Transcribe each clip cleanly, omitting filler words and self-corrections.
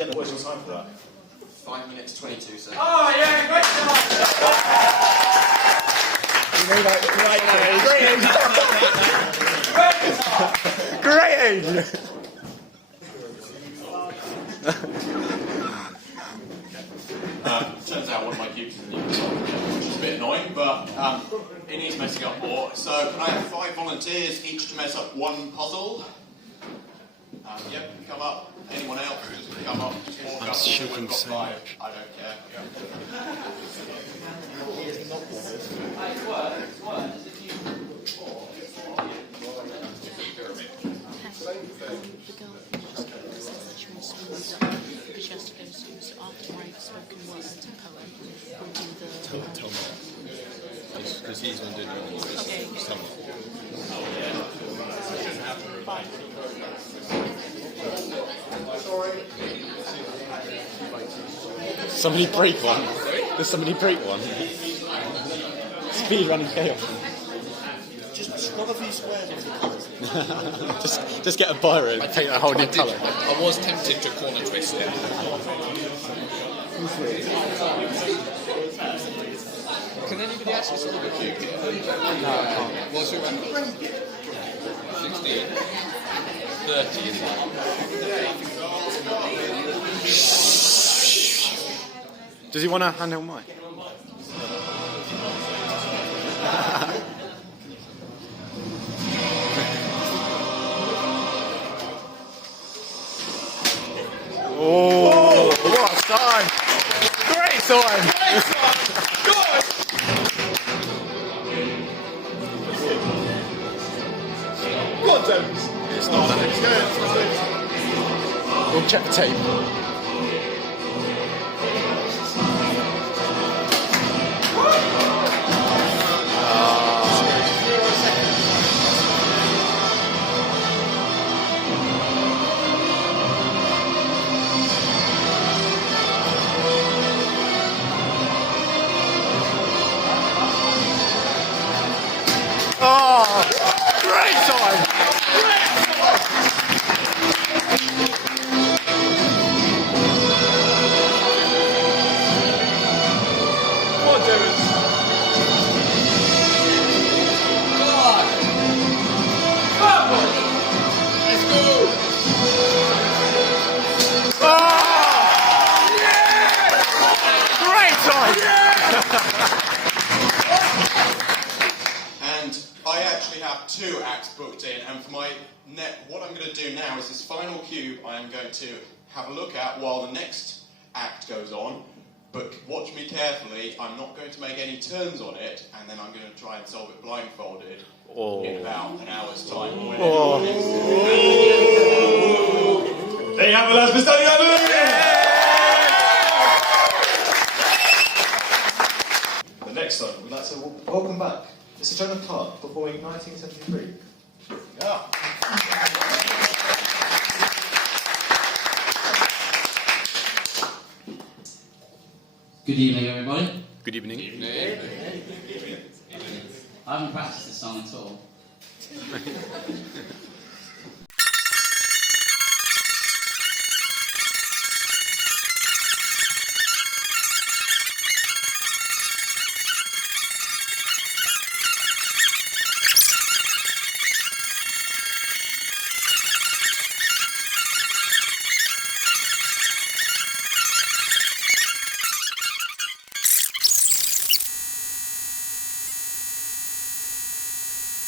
Accidentally, what's your time for that? 5 minutes 22 seconds. Oh yeah, great job! Great age! Turns out one of my cubes is a new puzzle, which is a bit annoying, but it needs messing up more. So can I have 5 volunteers, each to mess up one puzzle? Yep, come up. Anyone else, just come up. Just walk I'm up. shaking We've got so 5. much. I don't care. Because he's going to do the Somebody break one. Does somebody break one? Speed running chaos. Just scroll a few squares into the colours. just get a biro and paint a whole new colour. I was tempted to corner twist it. Can anybody actually solve a cube here? No, I can't. What's your record? 16. 30, isn't it? Does he want a handheld mic? Oh, what a time! Great time! Good! Go on, James. It's not. It's good. We'll check the tape. Oh, great time! Come on, James. Let's go! Oh! Yeah! Great time! And I actually have 2 acts booked in, and for my what I'm going to do now is this final cube I am going to have a look at while the next act goes on, but watch me carefully. I'm not going to make any turns on it, and then I'm going to try and solve it blindfolded in about an hour's time. There you have it, lads. We're starting out. The next song, we'd like to welcome back Mr. Jonathan Clark performing 1973. Yeah. Good evening, everybody. Good evening. I haven't practiced this song at all.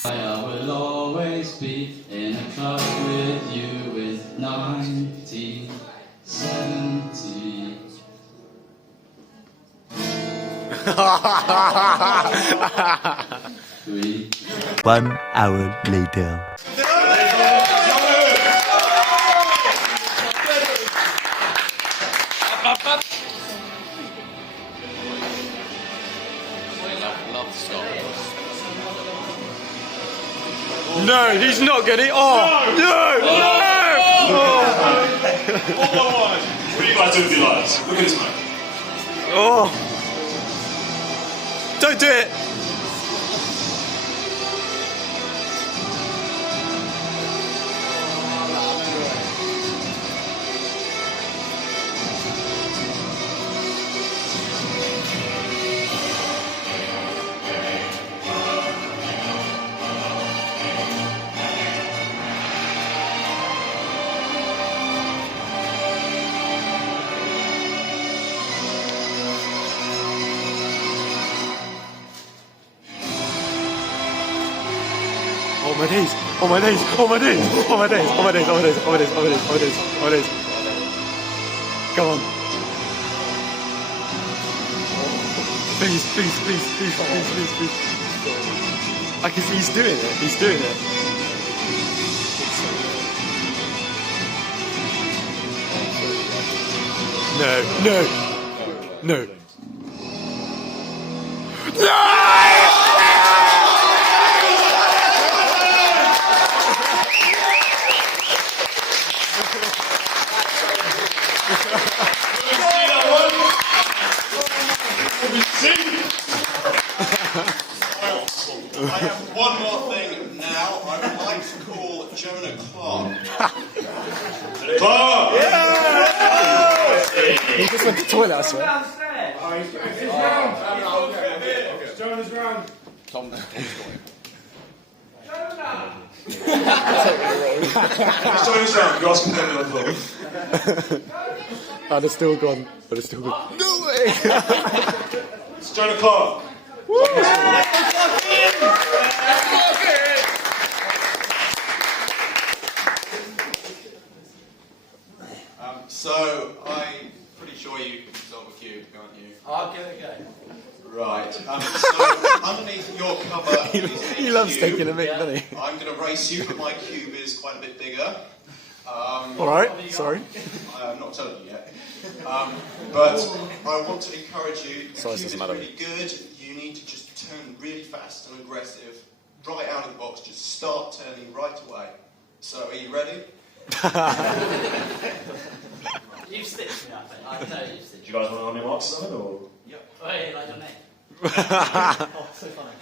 I will always be in a club with you with 1970. 1 hour later. Love Star Wars. No, he's not getting. Oh, no! What do you guys do with your lives? Look at this man. Oh! Don't do it! my days, oh my days, oh my days, oh my days, oh my days, oh my days, oh my days, oh my days, oh my days, oh my days. Come on. Please, please, please, please, please, please, please. I can see he's doing it, he's doing it. No, no, no. I have one more thing now. I would like to call Jonah Clark. Clark! He just went to the toilet, I swear. Jonah's round. Tom. It's Jonah's round. You're asking them on the floor. Oh, they're still gone. But they're still gone. No way! It's Jonah Clark. So, I'm pretty sure you can solve a cube, can't you? I'll give it a go. Right. So, underneath your cover is a He loves cube. taking a mic, doesn't he? I'm going to race you, but my cube is quite a bit bigger. Alright, sorry. I'm not telling you yet. But I want to encourage you. The Size cube is doesn't matter. really good. You need to just turn really fast and aggressive. Right out of the box, just start turning right away. So, are you ready? You've stitched me, I think. I know you've stitched Do you guys want to know my marks or something? Or? Yep. me. Wait, like your name. Oh, so funny.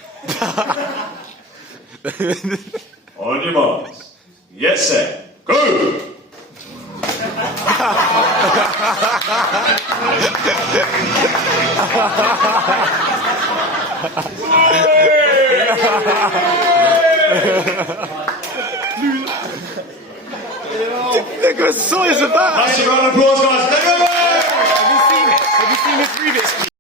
On your marks. Yes, sir. Go! Look at the size of that! Massive round of applause, guys. Take it away! Have you seen his Rubik's Cube?